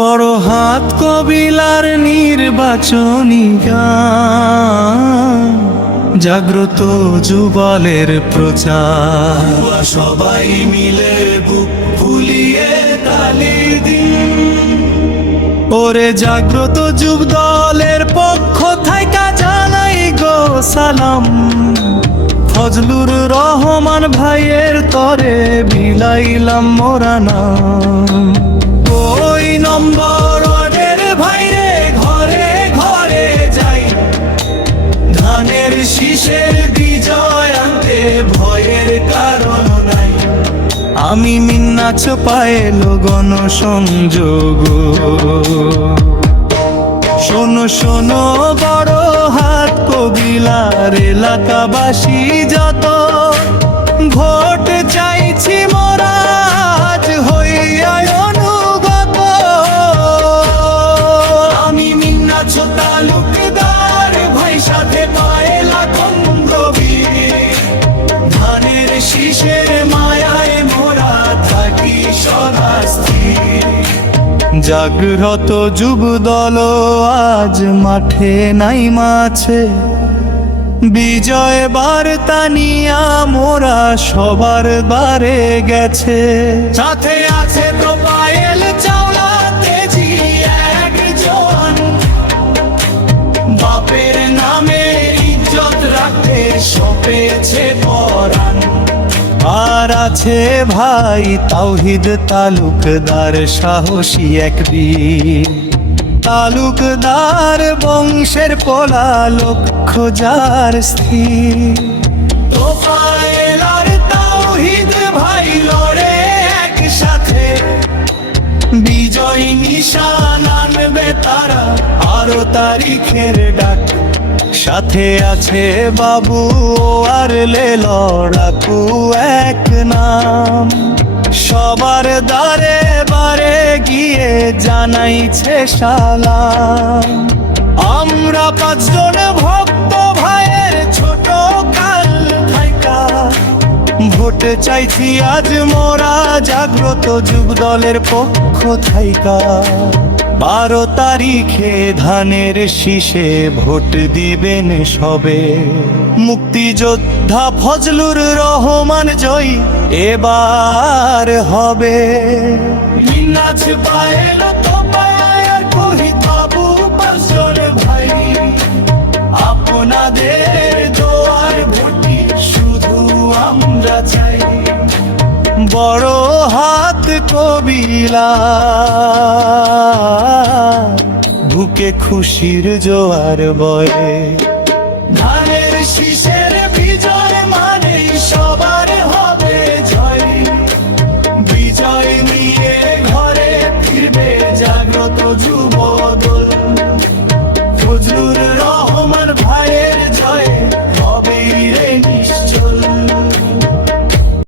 বড় হাত কবিলার নির্বাচনী গান, জাগ্রত যুবলের প্রচার। সবাই মিলে বুক ফুলিয়ে তালি দিন। ওরে জাগ্রত যুব দলের পক্ষ থাইকা জানাই গো সালাম। ফজলুর রহমান ভাইয়ের তরে বিলাইলাম মোরা নাম। ওই নম্বর ওয়ার্ডের ভাইরে ঘরে ঘরে যাই, ধানের শীষের বিজয় আনতে ভয়ের কারণ নাই। আমি মিন্নাচ পাইল গণসংযোগ। শোনো শোনো বড় হাত কবিলার এলাকাবাসী যত, ভোট চাইছি মোরা আজ হইয়া অনুগত। আমি মিন্নাচ তালুকদার ভাই সাথে পায়লা কন্দ্রবীর, ধানের শীষের মায়ায় মোরা থাকি সদা স্থির। জাগ্রত যুব দল আজ মাঠে নাই মাছে, বিজয় বার্তা নিয়া মোরা সবার বারে গেছে। সাথে আছে তো পায়েল চাওলা তেজি এক জোয়ান, বাপের নামে ইজ্জত রাখতে সপেছে পরাণ। আর আছে ভাই তাওহিদ তালুকদার সাহসী এক বীর, তালুকদার বংশের পোলা লক্ষ্য যার স্থির। তোফায়েল আর তাওহিদ ভাই লড়ে একসাথে, বিজয় নিশান আনবে তারা 12 তারিখের ডাক। সাথে আছে বাবু আর লড়াকু এক নাম, সবার দ্বারে বারে গিয়ে জানাইছে সালাম। আমরা 5 জন ভক্ত ভাইয়ের ছোট কাল থাইকা, ভোট চাইছি আজ মোরা জাগ্রত যুব দলের পক্ষ থাইকা। 12 তারিখে ধানের শীষে ভোট দিবেন সবে, মুক্তিযোদ্ধা ফজলুর রহমান জয়ী এবার হবে। মিন্নাচ পায়েল তো পায়ার কহি বাবু 5 জন ভাই, আপনাদের দোয়ার ভোটি শুধু আমরা চাই। বড় হাত কবিলা বুকে খুশির জোয়ার বয়ে, ধানের শীষের বিজয় মানে সবার হবে জয়। বিজয় নিয়ে ঘরে ফিরবে জাগ্রত যুব দল, ফজলুর